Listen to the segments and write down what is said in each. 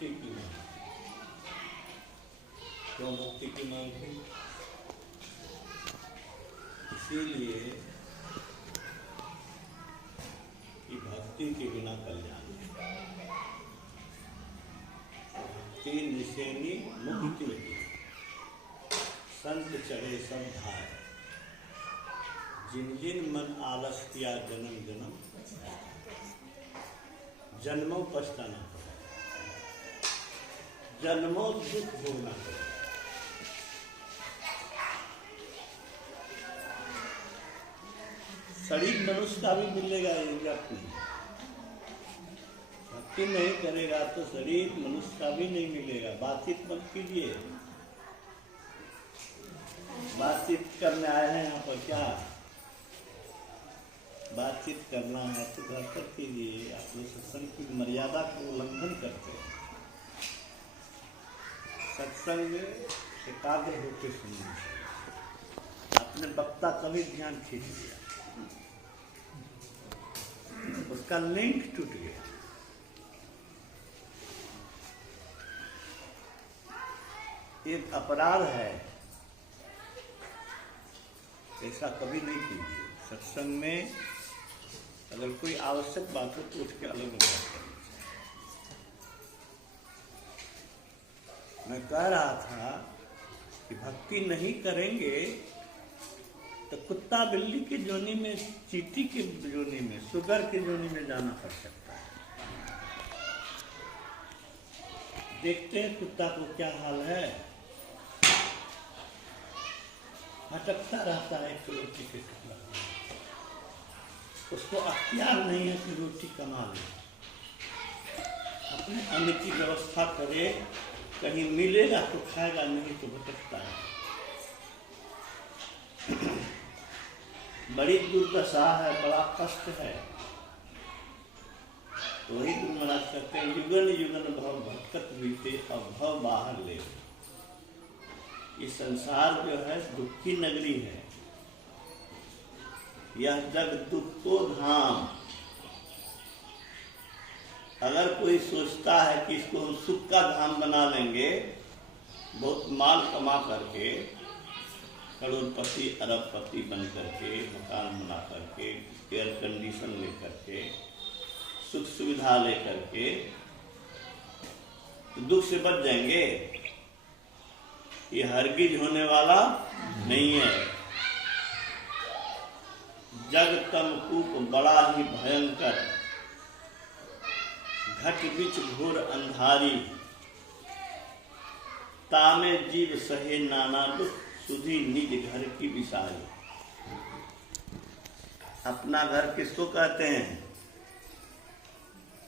मुक्ति की मांग। क्यों मुक्ति की मांग है? इसीलिए कि भक्ति के बिना कल्याण नहीं। भक्ति निशेनी मुक्ति की, संत चढ़े सब धाय, जिन जिन मन आलस किया जन्म जन्म, जन्मों पछताना पड़े, जन्मों दुख भोगना पड़े। शरीर मनुष्य का भी मिलेगा, नहीं भक्ति नहीं करेगा तो शरीर मनुष्य का भी नहीं मिलेगा। बातचीत मत कीजिए, बातचीत करने आए हैं यहाँ पर, क्या बातचीत करना है तो घर पर कीजिए। आप लोग सत्संग की मर्यादा को उल्लंघन करते हैं। सत्संग में एकाग्र होकर सुनना चाहिए। आपने वक्ता कभी ध्यान खींच लिया, उसका लिंक टूट गया। एक अपराध है, ऐसा कभी नहीं कीजिए। सत्संग में अगर कोई आवश्यक बात हो तो उसके अलग अलग बात करनी चाहिए। मैं कह रहा था कि भक्ति नहीं करेंगे तो कुत्ता बिल्ली की जोनी में, चींटी की जोनी में, सुगर की जोनी में जाना पड़ सकता है। देखते हैं कुत्ता को क्या हाल है, भटकता रहता है एक रोटी के टुकड़ा। उसको अख्तियार नहीं है कि रोटी कमा ले, अपने अन्न की व्यवस्था करे, कहीं मिलेगा तो खाएगा, नहीं तो भटकता है। बड़ी दुर्दशा है, बड़ा कष्ट है। तो वही गुरु महाराज कहते हैं, युगन युगन भव भटकत बीते, अब भव बाहर ले। ये संसार जो है दुख की नगरी है, यह जग दुख को धाम। अगर कोई सोचता है कि इसको हम सुख का धाम बना लेंगे, बहुत माल कमा करके, करोड़पति अरबपति बन करके, मकान बना करके, एयर कंडीशन लेकर के, सुख सुविधा लेकर के, तो दुख से बच जाएंगे। ये हरगिज होने वाला नहीं है। जग तम कूप बड़ा ही भयंकर, घट बिच घोर अंधारी, तामे जीव सहे नाना दुख, सुधी निज घर की विसारी। अपना घर किसको कहते हैं?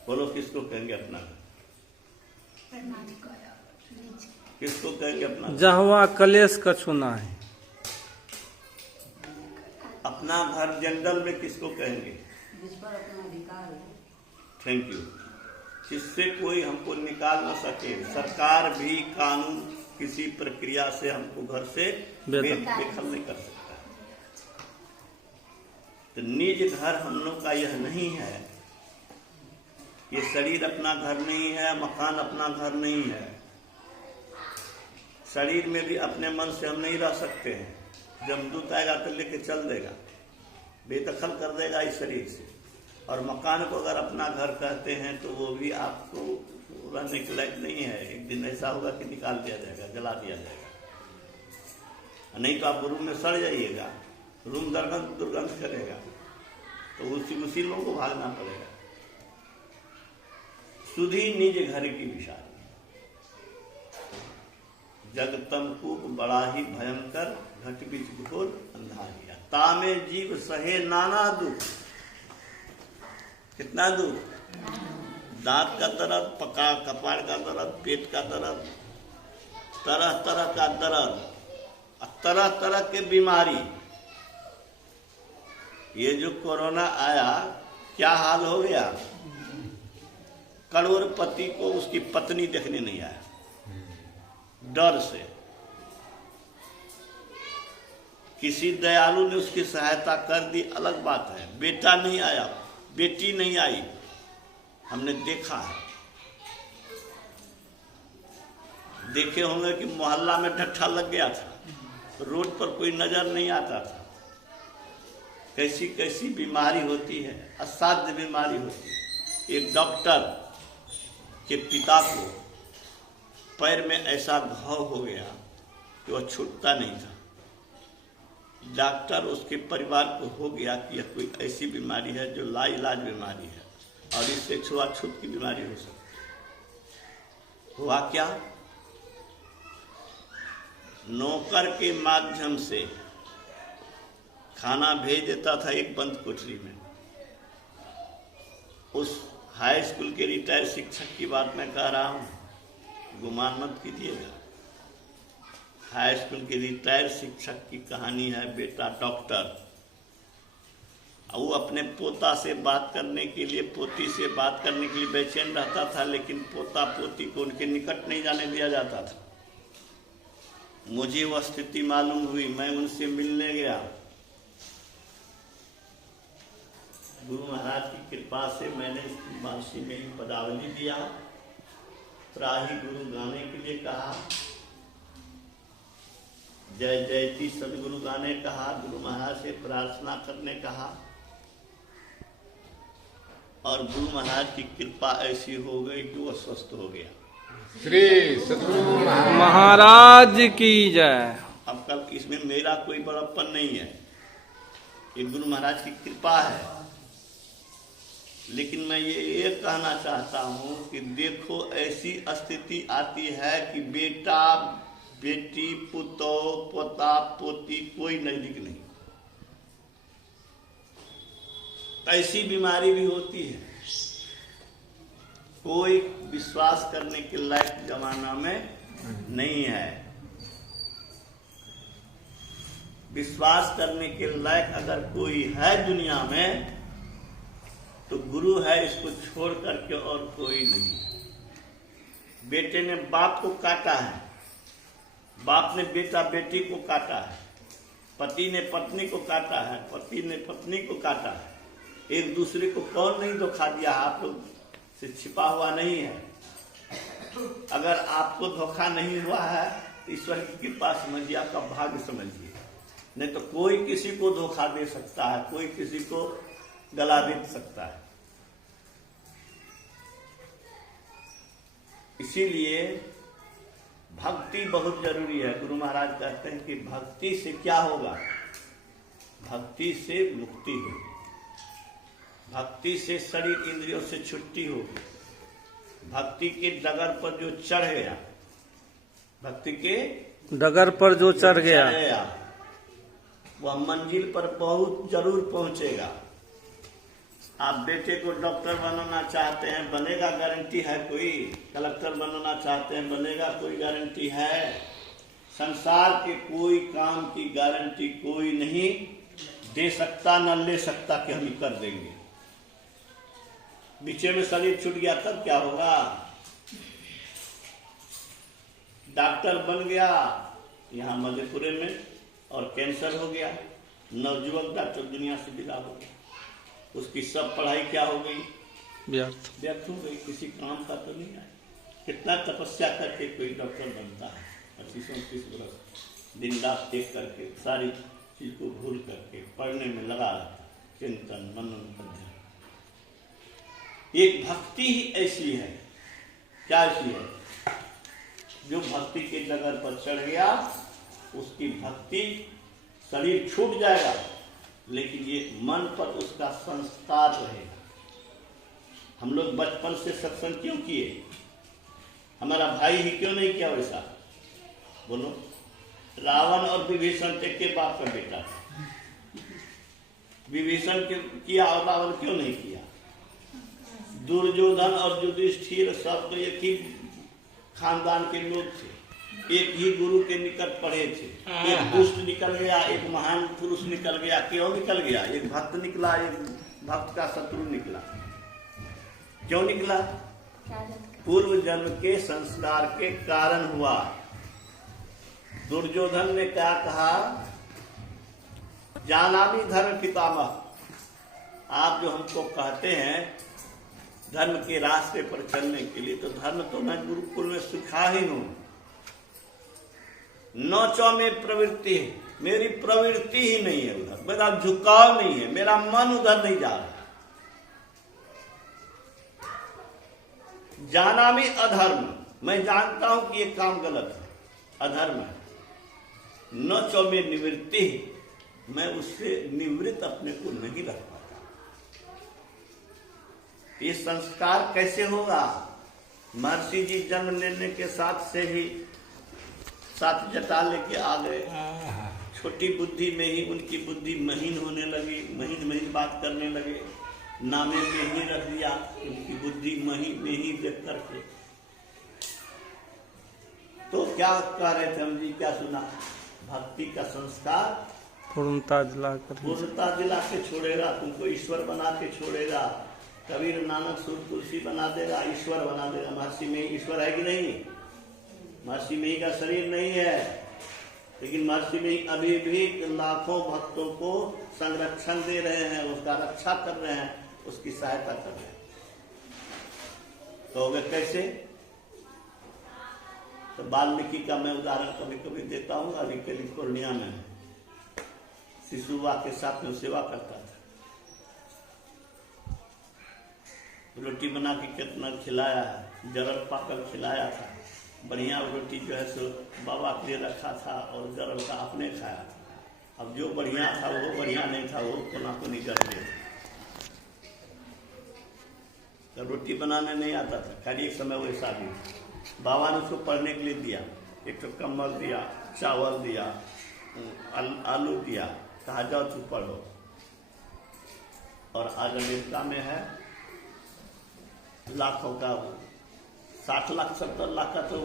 बोलो, किसको कहेंगे अपना घर? किसको कहेंगे अपना? जहाँ कलेश कछु ना है। अपना घर जनरल में किसको कहेंगे? जिस पर अपना अधिकार है। Thank you. जिससे कोई हमको निकाल न सके। सरकार भी कानून किसी प्रक्रिया से हमको घर से बेदखल नहीं कर सकता। तो निज घर हम लोग का यह नहीं है। ये शरीर अपना घर नहीं है, मकान अपना घर नहीं है। शरीर में भी अपने मन से हम नहीं रह सकते हैं। जमदूत आएगा तो लेके चल देगा, बेदखल कर देगा इस शरीर से। और मकान को अगर अपना घर कहते हैं तो वो भी आपको रहने के लायक नहीं है। एक दिन ऐसा होगा कि निकाल दिया जाएगा, जला दिया जाएगा। नहीं तो आप रूम में सड़ जाइएगा, रूम दुर्गंध करेगा, तो उसी लोगों को भागना पड़ेगा। सुधी निज घर की विशाल, जगतम कूप बड़ा ही भयंकर, घट बीच घोर अंधारिया, तामे जीव सहे नाना दुख। कितना दुख? दांत का दर्द, पका कपाड़ का दर्द, पेट का दर्द, तरह तरह का दर्द, तरह तरह के बीमारी। ये जो कोरोना आया, क्या हाल हो गया? करोड़पति को उसकी पत्नी देखने नहीं आया, डर से। किसी दयालु ने उसकी सहायता कर दी, अलग बात है। बेटा नहीं आया, बेटी नहीं आई, हमने देखा है। देखे होंगे कि मोहल्ला में ढट्ठा लग गया था, रोड पर कोई नजर नहीं आता था। कैसी कैसी बीमारी होती है, असाध्य बीमारी होती है। एक डॉक्टर के पिता को पैर में ऐसा घाव हो गया कि वह छूटता नहीं था। डॉक्टर उसके परिवार को हो गया कि यह कोई ऐसी बीमारी है जो लाइलाज बीमारी है और इससे छुआछूत की बीमारी हो सकती है। हुआ क्या, नौकर के माध्यम से खाना भेज देता था एक बंद कोठरी में। उस हाई स्कूल के रिटायर्ड शिक्षक की बात मैं कह रहा हूं, गुमान मत कीजिएगा। हाई स्कूल के रिटायर्ड शिक्षक की कहानी है। बेटा डॉक्टर, वो अपने पोता से बात करने के लिए, पोती से बात करने के लिए बेचैन रहता था, लेकिन पोता पोती को उनके निकट नहीं जाने दिया जाता था। मुझे वह स्थिति मालूम हुई, मैं उनसे मिलने गया। गुरु महाराज की कृपा से मैंने बांसी में ही पदावली दिया, त्राही गुरु गाने के लिए कहा, जय जयती सदगुरु गाने कहा, गुरु महाराज से प्रार्थना करने कहा और गुरु महाराज की कृपा ऐसी हो गई कि वह स्वस्थ हो गया। श्री सदगुरु महाराज की जय। अब कल इसमें मेरा कोई बड़प्पन नहीं है, ये गुरु महाराज की कृपा है। लेकिन मैं ये कहना चाहता हूं कि देखो ऐसी स्थिति आती है कि बेटा बेटी, पुतो पोता पोती कोई नजदीक नहीं, ऐसी बीमारी भी होती है। कोई विश्वास करने के लायक जमाना में नहीं है। विश्वास करने के लायक अगर कोई है दुनिया में तो गुरु है, इसको छोड़ करके और कोई नहीं। बेटे ने बाप को काटा है, बाप ने बेटा बेटी को काटा है, पति ने पत्नी को काटा है, पति ने पत्नी को काटा है। एक दूसरे को कौन नहीं धोखा दिया, आप लोग से छिपा हुआ नहीं है। अगर आपको धोखा नहीं हुआ है, ईश्वर की कृपा समझिए, आपका भाग्य समझिए। नहीं तो कोई किसी को धोखा दे सकता है, कोई किसी को गला दे सकता है। इसीलिए भक्ति बहुत जरूरी है। गुरु महाराज कहते हैं कि भक्ति से क्या होगा, भक्ति से मुक्ति होगी, भक्ति से शरीर इंद्रियों से छुट्टी होगी। भक्ति के डगर पर जो चढ़ गया, भक्ति के डगर पर जो चढ़ गया वह मंजिल पर बहुत जरूर पहुंचेगा। आप बेटे को डॉक्टर बनाना चाहते हैं, बनेगा, गारंटी है कोई? कलेक्टर बनाना चाहते हैं, बनेगा, कोई गारंटी है? संसार के कोई काम की गारंटी कोई नहीं दे सकता, न ले सकता कि हम कर देंगे। बीचे में शरीर छूट गया तब क्या होगा? डॉक्टर बन गया यहाँ मधेपुरे में और कैंसर हो गया, नवयुवक डॉक्टर दुनिया से विदा हो गया, उसकी सब पढ़ाई क्या हो गई? व्यर्थ हो गई, किसी काम का तो नहीं आया। कितना तपस्या करके कोई डॉक्टर बनता है, 25-29 वर्ष दिन रात एक करके सारी चीज को भूल करके पढ़ने में लगा रहता, चिंतन मनन अध्ययन। एक भक्ति ही ऐसी है, क्या ऐसी है? जो भक्ति के डगर पर चढ़ गया, उसकी भक्ति, शरीर छूट जाएगा लेकिन ये मन पर उसका संस्कार रहेगा। हम लोग बचपन से सत्संग क्यों किए? हमारा भाई ही क्यों नहीं किया वैसा? बोलो। रावण और विभीषण एक के बाप का बेटा था, विभीषण किया और रावण क्यों नहीं किया? दुर्योधन और युधिष्ठिर सब तो एक ही खानदान के लोग थे, एक ही गुरु के निकट पढ़े थे। एक दुष्ट निकल गया, एक महान पुरुष निकल गया। क्यों निकल गया? एक भक्त निकला, एक भक्त का शत्रु निकला। क्यों निकला? पूर्व जन्म के संस्कार के कारण हुआ। दुर्योधन ने क्या कहा? जानामि धर्म पितामह। आप जो हमको कहते हैं धर्म के रास्ते पर चलने के लिए, तो धर्म तो मैं गुरुकुल में सिखा ही हूं। नौचों में प्रवृत्ति है, मेरी प्रवृत्ति ही नहीं है उधर, मेरा झुकाव नहीं है, मेरा मन उधर नहीं जा रहा। जाना भी अधर्म, मैं जानता हूं कि ये काम गलत है, अधर्म है। नौचों में निवृत्ति, मैं उससे निवृत्त अपने को नहीं रख पाता। ये संस्कार कैसे होगा? महर्षि जी जन्म लेने के साथ से ही 7 जटा लेके आ गए। छोटी बुद्धि में ही उनकी बुद्धि महीन होने लगी, महीन बात करने लगे। नामे में ही रख दिया उनकी बुद्धि महीन में ही देख करके। तो क्या कह रहे थे हम जी, क्या सुना? भक्ति का संस्कार पूर्णता दिला के छोड़ेगा, तुमको ईश्वर बना के छोड़ेगा। कबीर नानक सूर तुलसी बना देगा, ईश्वर बना देगा। महर्षि में ईश्वर है कि नहीं? महर्षि में का शरीर नहीं है, लेकिन महर्षि में अभी भी लाखों भक्तों को संरक्षण दे रहे हैं, उसका रक्षा कर रहे हैं, उसकी सहायता कर रहे हैं। तो होगा कैसे? तो वाल्मीकि का मैं उदाहरण कभी कभी देता हूँ। अभी कैलिफोर्निया में शिशुआ के साथ में सेवा करता था। रोटी बना के कितना खिलाया, जरल पाकल खिलाया था। बढ़िया रोटी जो है सो बाबा के लिए रखा था और जरल का अपने खाया था। अब जो बढ़िया था वो बढ़िया नहीं था, वो कोना को नहीं कर दिया। तो रोटी बनाने नहीं आता था। खैर एक समय वैसा भी बाबा ने उसको पढ़ने के लिए दिया। एक तो कम्बल दिया, चावल दिया, आलू दिया, कहा जाओ तू पढ़ो। और आज अमेरिका में है लाखों का, 60 लाख 70 लाख का तो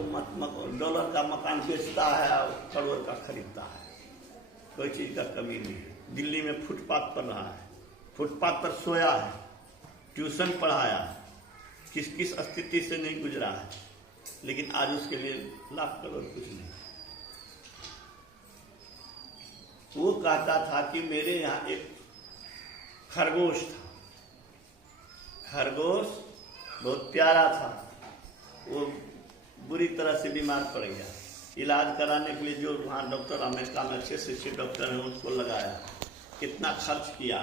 डॉलर का मकान बेचता है और करोड़ का खरीदता है। कोई चीज का कमी नहीं है। दिल्ली में फुटपाथ पर रहा है, फुटपाथ पर सोया है, ट्यूशन पढ़ाया है, किस किस स्थिति से नहीं गुजरा है, लेकिन आज उसके लिए लाख करोड़ कुछ नहीं। वो कहता था कि मेरे यहाँ एक खरगोश था, खरगोश बहुत प्यारा था। वो बुरी तरह से बीमार पड़ गया। इलाज कराने के लिए जो वहाँ डॉक्टर अमेरिका में अच्छे डॉक्टर हैं उसको लगाया, कितना खर्च किया।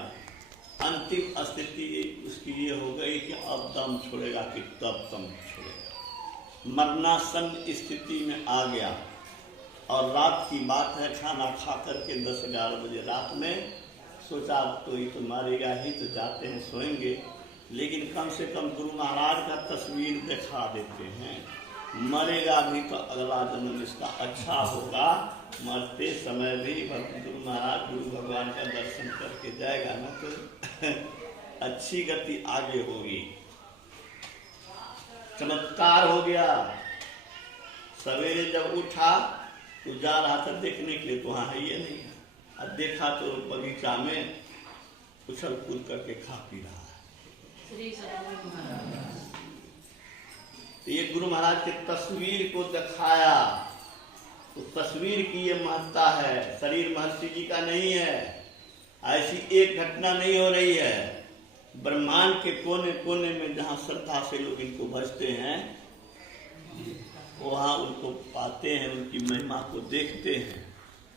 अंतिम स्थिति उसकी ये हो गई कि अब दम छोड़ेगा कि तब दम छोड़ेगा। मरणासन स्थिति में आ गया। और रात की बात है, खाना खा करके 10-11 बजे रात में सोचा अब तो ये तो मारेगा ही, तो जाते हैं सोएंगे, लेकिन कम से कम गुरु महाराज का तस्वीर दिखा देते हैं। मरेगा भी तो अगला जन्म इसका अच्छा होगा। मरते समय भी गुरु महाराज गुरु भगवान का दर्शन करके जाएगा ना, तो अच्छी गति आगे होगी। चमत्कार हो गया। सवेरे जब उठा तो जा रहा था देखने के लिए, तो वहां है ये नहीं है। अब देखा तो बगीचा में उछल कूद करके खा पी रहा है। तो ये गुरु महाराज के तस्वीर को दिखाया। तो तस्वीर की ये महत्ता है, शरीर महर्षि जी का नहीं है। ऐसी एक घटना नहीं हो रही है। ब्रह्मांड के कोने कोने में जहाँ श्रद्धा से लोग इनको भजते हैं, वहाँ उनको पाते हैं, उनकी महिमा को देखते हैं।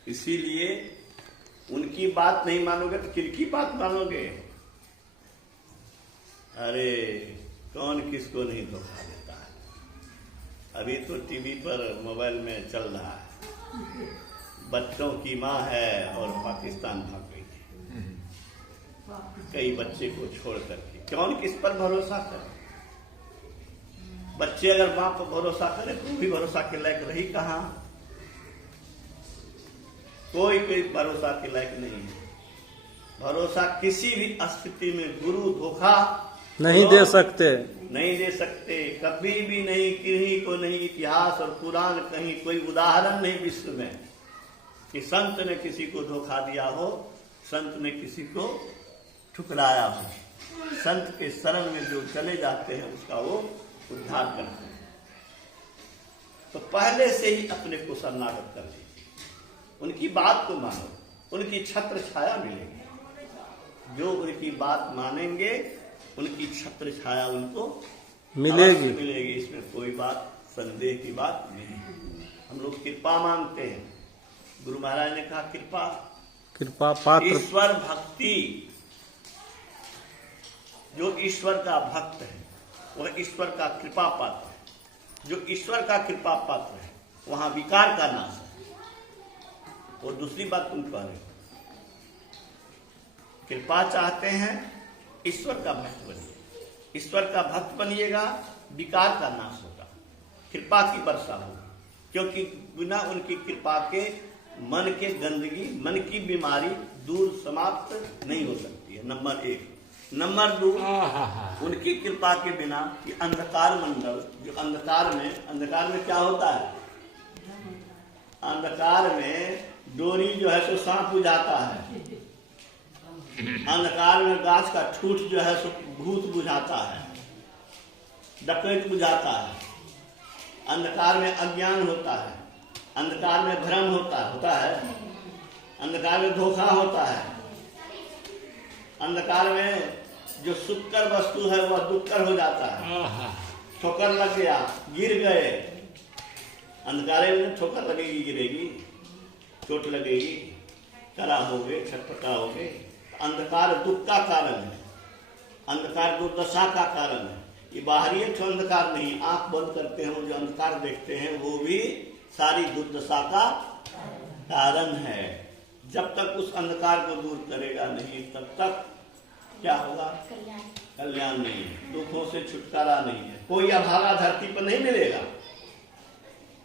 इसीलिए उनकी बात नहीं मानोगे तो किसकी बात मानोगे? अरे कौन किसको नहीं धोखा देता है। अभी तो टीवी पर मोबाइल में चल रहा है, बच्चों की माँ है और पाकिस्तान भाग गई थी कई बच्चे को छोड़ करके। कौन किस पर भरोसा करे? बच्चे अगर माँ पर भरोसा करे तो भी भरोसा के लायक रही कहाँ? कोई भरोसा के लायक नहीं है। भरोसा किसी भी स्थिति में गुरु धोखा नहीं दे सकते, नहीं दे सकते, कभी भी नहीं। किसी को नहीं, इतिहास और पुराण कहीं कोई उदाहरण नहीं विश्व में कि संत ने किसी को धोखा दिया हो, संत ने किसी को ठुकराया हो। संत के शरण में जो चले जाते हैं उसका वो उद्धार करते हैं। तो पहले से ही अपने को शरणागत कर लीजिए, उनकी बात को मानो, उनकी छत्र छाया मिलेगी। जो उनकी बात मानेंगे उनकी छत्र छाया उनको मिलेगी। इसमें कोई बात संदेह की बात नहीं। हम लोग कृपा मानते हैं, गुरु महाराज ने कहा कृपा, कृपा पात्र। ईश्वर भक्ति, जो ईश्वर का भक्त है वह ईश्वर का कृपा पात्र है। जो ईश्वर का कृपा पात्र है वहां विकार का नाश है। और दूसरी बात तुम कह रहे हो, कृपा चाहते हैं, ईश्वर का भक्त बनिए। ईश्वर का भक्त बनिएगा, विकार का नाश होगा, कृपा की वर्षा होगी। क्योंकि बिना उनकी कृपा के मन के गंदगी, मन की बीमारी दूर समाप्त नहीं हो सकती है, नंबर 1। नंबर 2, उनकी कृपा के बिना ये अंधकार मंडल, जो अंधकार में क्या होता है? अंधकार में डोरी जो है सो सांप बुझाता है, अंधकार में गाछ का ठूठ जो है सो भूत बुझाता है, डकैत बुझाता है, अंधकार में अज्ञान होता है, अंधकार में भ्रम होता है, अंधकार में धोखा होता है, अंधकार में जो सुखकर वस्तु है वह दुखकर हो जाता है। ठोकर लग गया, गिर गए, अंधकार में ठोकर लगेगी, गिरेगी, चोट लगेगी, खराबोगे, छटपटाओगे। अंधकार दुख का कारण है, अंधकार दुर्दशा का कारण है। ये बाहरी अंधकार नहीं, आंख बंद करते हैं जो अंधकार देखते हैं वो भी सारी दुर्दशा का कारण है। जब तक उस अंधकार को दूर करेगा नहीं तब तक क्या होगा? कल्याण नहीं है, दुखों से छुटकारा नहीं है। कोई अभागा धरती पर नहीं मिलेगा,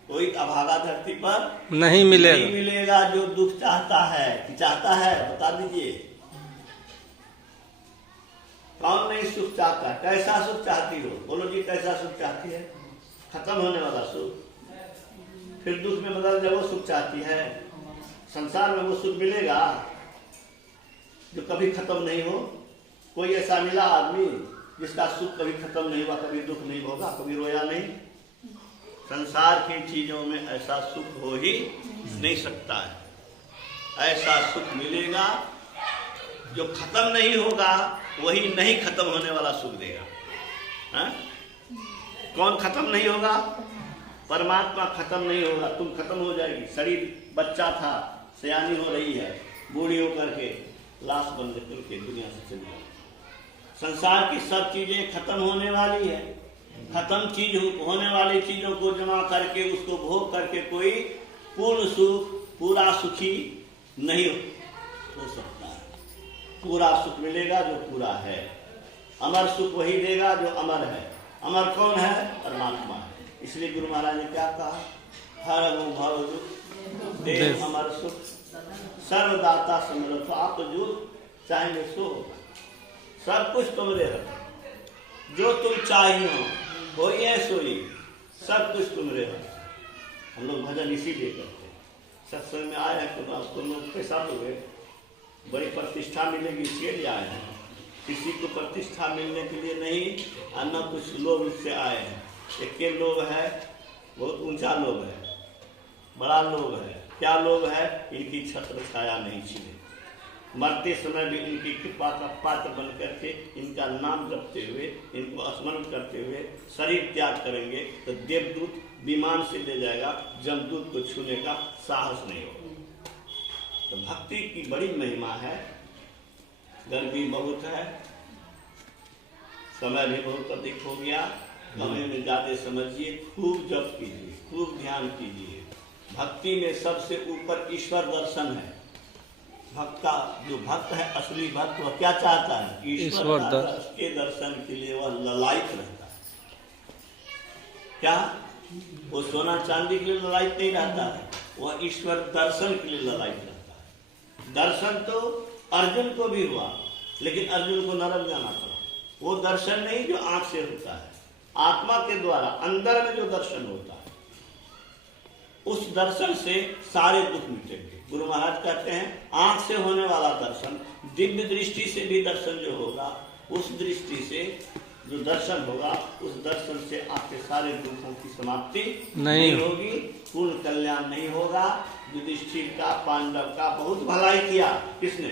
कोई अभागा धरती पर नहीं मिलेगा जो दुख चाहता है। कि चाहता है बता दीजिए, कौन नहीं सुख चाहता? कैसा सुख चाहती हो? बोलो जी, कैसा सुख चाहती है? खत्म होने वाला सुख, फिर दुख में बदल जाए वो सुख चाहती है। संसार में वो सुख मिलेगा जो कभी खत्म नहीं हो? कोई ऐसा मिला आदमी जिसका सुख कभी खत्म नहीं हुआ, कभी दुख नहीं होगा, कभी रोया नहीं? संसार की चीजों में ऐसा सुख हो ही नहीं सकता है। ऐसा सुख मिलेगा जो खत्म नहीं होगा, वही नहीं खत्म होने वाला सुख देगा। हा? कौन खत्म नहीं होगा? परमात्मा खत्म नहीं होगा। तुम खत्म हो जाएगी। शरीर बच्चा था, सयानी हो रही है, बूढ़ी होकर के लाश बन करके दुनिया से चली जाएगी। संसार की सब चीजें खत्म होने वाली है। खत्म चीज होने वाली चीजों को जमा करके उसको भोग करके कोई पूर्ण सुख, पूरा सुखी नहीं हो सकता है। पूरा सुख मिलेगा जो पूरा है। अमर सुख वही देगा जो अमर है। अमर कौन है? परमात्मा है। इसलिए गुरु महाराज ने क्या कहा? हर अनुभव दुख दे अमर सुख, सर्वदाता समर्थ। आप तो जो चाहेंगे सो होगा। सब कुछ तुमरे हो, जो तुम चाहिए वही है सोई, सब कुछ तुमरे हो। हम लोग भजन इसीलिए करते हैं। सत्संग में आए हैं तो आप तुम लोग पैसा दोगे, बड़ी प्रतिष्ठा मिलेगी, इसके लिए आए हैं। किसी को प्रतिष्ठा मिलने के लिए नहीं, और न कुछ लोग इससे आए हैं। एक लोग है, बहुत ऊंचा लोग है, बड़ा लोग है। क्या लोग है? इनकी छत्र छाया नहीं छिले। मरते समय भी इनकी कृपा का पात्र बन करके इनका नाम जपते हुए, इनको स्मरण करते हुए शरीर त्याग करेंगे तो देवदूत विमान से ले जाएगा, जमदूत को छूने का साहस नहीं होगा। तो भक्ति की बड़ी महिमा है। गर्मी बहुत है, समय भी बहुत अधिक हो गया, समय में ज्यादा समझिए, खूब जप कीजिए, खूब ध्यान कीजिए। भक्ति में सबसे ऊपर ईश्वर दर्शन है। भक्त का जो भक्त है, असली भक्त, वह क्या चाहता है? ईश्वर के दर्शन के लिए वह ललायित रहता है। क्या वो सोना चांदी के लिए ललायित नहीं रहता है, वह ईश्वर दर्शन के लिए ललायित रहता है। दर्शन तो अर्जुन को भी हुआ, लेकिन अर्जुन को नरक जाना पड़ा। वो दर्शन नहीं जो आंख से होता है, आत्मा के द्वारा अंदर में जो दर्शन होता है, उस दर्शन से सारे दुख मिटेंगे। गुरु महाराज कहते हैं आंख से होने वाला दर्शन, दिव्य दृष्टि से भी दर्शन जो होगा, उस दृष्टि से जो दर्शन होगा, उस दर्शन से आपके सारे दुखों की समाप्ति नहीं होगी, पूर्ण कल्याण नहीं होगा। युधिष्ठिर का, पांडव का बहुत भलाई किया। किसने?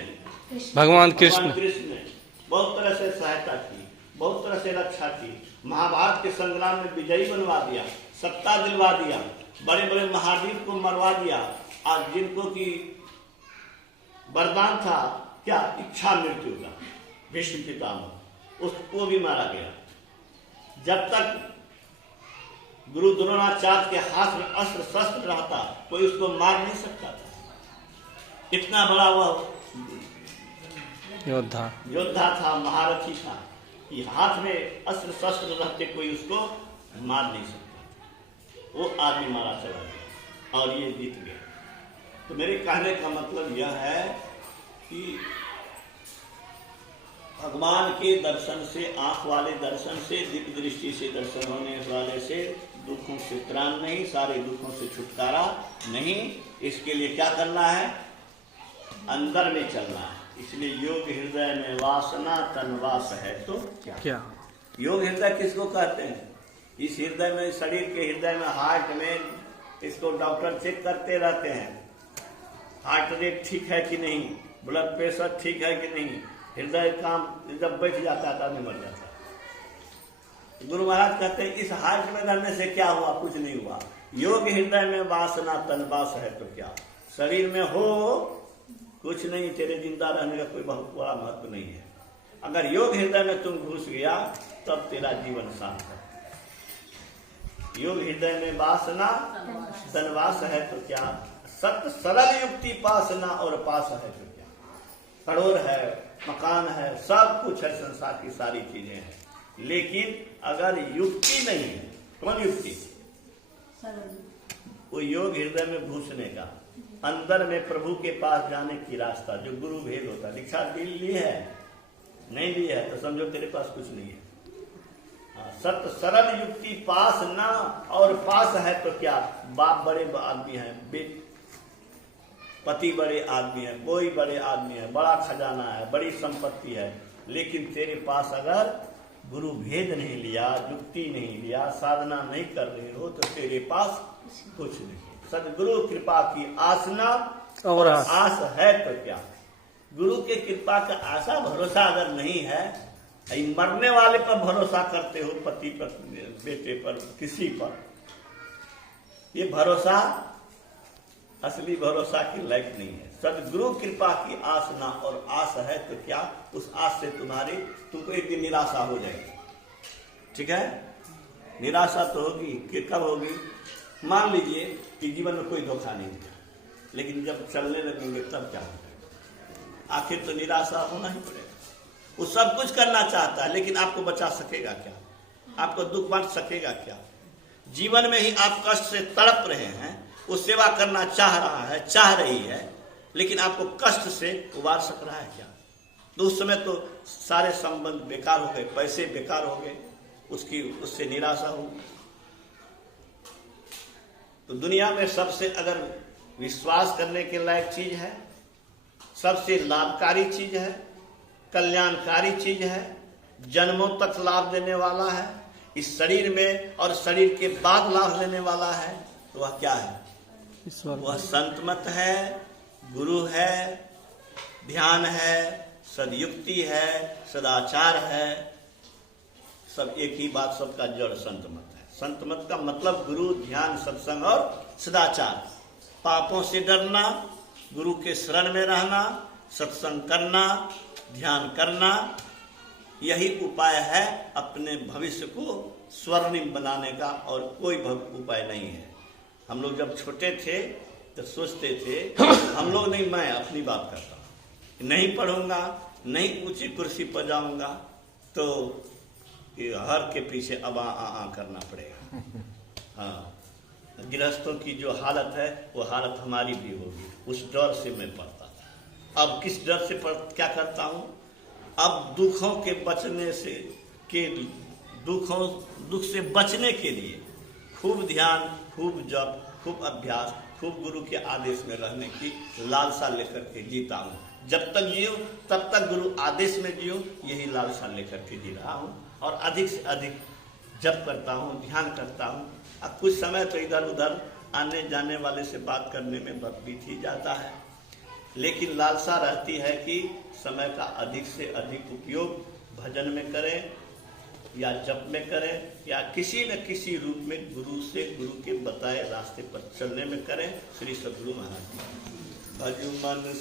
भगवान कृष्ण ने बहुत तरह से सहायता की, बहुत तरह से रक्षा की। महाभारत के संग्राम में विजयी बनवा दिया, सत्ता दिलवा दिया, बड़े बड़े महावीर को मरवा दिया, आज जिनको की वरदान था क्या, इच्छा मृत्यु का, भीष्म पितामह, उसको भी मारा गया। जब तक गुरु द्रोणाचार्य के हाथ में अस्त्र शस्त्र रहता कोई उसको मार नहीं सकता था। इतना बड़ा वह योद्धा था, महारथी था कि हाथ में अस्त्र शस्त्र रहते कोई उसको मार नहीं सकता। वो आदमी मारा चला गया और ये जीत गया। तो मेरे कहने का मतलब यह है कि भगवान के दर्शन से, आंख वाले दर्शन से, दिव्य दृष्टि से दर्शन होने वाले से दुखों से त्राण नहीं, सारे दुखों से छुटकारा नहीं। इसके लिए क्या करना है, अंदर में चलना है। इसलिए योग हृदय में वासना तनवास है तो क्या। योग हृदय किसको कहते हैं? इस हृदय में, शरीर के हृदय में, हार्ट में, इसको डॉक्टर चेक करते रहते हैं, हार्ट रेट ठीक है कि नहीं, ब्लड प्रेशर ठीक है कि नहीं। हृदय काम जब बैठ जाता है तब मर जाता है। गुरु महाराज कहते हैं इस हार्ट में रहने से क्या हुआ, कुछ नहीं हुआ। योग हृदय में वासना तनवास है तो क्या। शरीर में हो कुछ नहीं, तेरे जिंदा रहने का कोई बहुत बड़ा महत्व नहीं है। अगर योग हृदय में तुम घुस गया तब तेरा जीवन शांत है। योग हृदय में वासना तनवास है तो क्या। सत्य सरल युक्ति पासना और पास है तो क्या। करोड़ है, मकान है, सब कुछ है, संसार की सारी चीजें हैं, लेकिन अगर युक्ति नहीं है, कौन युक्ति, वो योग हृदय में घुसने का, अंदर में प्रभु के पास जाने की रास्ता, जो गुरु भेद होता है। दीक्षा ली है, नहीं ली है तो समझो तेरे पास कुछ नहीं है। सत्य सरल युक्ति पास ना और पास है तो क्या। बाप बड़े आदमी है, पति बड़े आदमी है, कोई बड़े आदमी है, बड़ा खजाना है, बड़ी संपत्ति है, लेकिन तेरे पास अगर गुरु भेद नहीं लिया, युक्ति नहीं लिया, साधना नहीं कर रहे हो तो तेरे पास कुछ नहीं। सदगुरु कृपा की आसना और आस है तो क्या। गुरु के कृपा का आशा भरोसा अगर नहीं है, मरने वाले पर भरोसा करते हो, पति पर, बेटे पर, किसी पर, ये भरोसा असली भरोसा के लायक नहीं है। सदगुरु कृपा की आसना और आस है तो क्या। उस आस से तुमको एक दिन निराशा हो जाएगी, ठीक है। निराशा तो होगी कि कब होगी, मान लीजिए कि जीवन में कोई धोखा नहीं दिया, लेकिन जब चलने लगेंगे तब क्या होगा। आखिर तो निराशा होना ही पड़ेगा। वो सब कुछ करना चाहता है, लेकिन आपको बचा सकेगा क्या, आपको दुख बांट सकेगा क्या। जीवन में ही आप कष्ट से तड़प रहे हैं, वो सेवा करना चाह रहा है, चाह रही है, लेकिन आपको कष्ट से उबार सक रहा है क्या। तो उस समय तो सारे संबंध बेकार हो गए, पैसे बेकार हो गए, उससे निराशा होगी। तो दुनिया में सबसे अगर विश्वास करने के लायक चीज है, सबसे लाभकारी चीज है, कल्याणकारी चीज है, जन्मों तक लाभ देने वाला है, इस शरीर में और शरीर के बाद लाभ देने वाला है, तो वह क्या है, वह संतमत है, गुरु है, ध्यान है, सदयुक्ति है, सदाचार है। सब एक ही बात, सबका जड़ संतमत है। संतमत का मतलब गुरु, ध्यान, सत्संग और सदाचार। पापों से डरना, गुरु के शरण में रहना, सत्संग करना, ध्यान करना, यही उपाय है अपने भविष्य को स्वर्णिम बनाने का, और कोई उपाय नहीं है। हम लोग जब छोटे थे तो सोचते थे, हम लोग नहीं, मैं अपनी बात करता हूँ, नहीं पढ़ूंगा, नहीं ऊंची कुर्सी पर जाऊंगा तो हर के पीछे अब आ करना पड़ेगा। हाँ, गृहस्थों की जो हालत है वो हालत हमारी भी होगी, उस डर से मैं पढ़ता था। अब किस डर से क्या करता हूँ, अब दुखों के बचने से दुख से बचने के लिए खूब ध्यान, खूब जप, खूब अभ्यास, खूब गुरु के आदेश में रहने की लालसा लेकर के जीता हूँ। जब तक जियो तब तक गुरु आदेश में जियो, यही लालसा लेकर के जी रहा हूँ। और अधिक से अधिक जप करता हूँ, ध्यान करता हूँ। अब कुछ समय तो इधर उधर आने जाने वाले से बात करने में बीत ही जाता है, लेकिन लालसा रहती है कि समय का अधिक से अधिक उपयोग भजन में करें, या जप में करें या किसी न किसी रूप में गुरु से, गुरु के बताए रास्ते पर चलने में करें। श्री सद्गुरु महाराज भज मन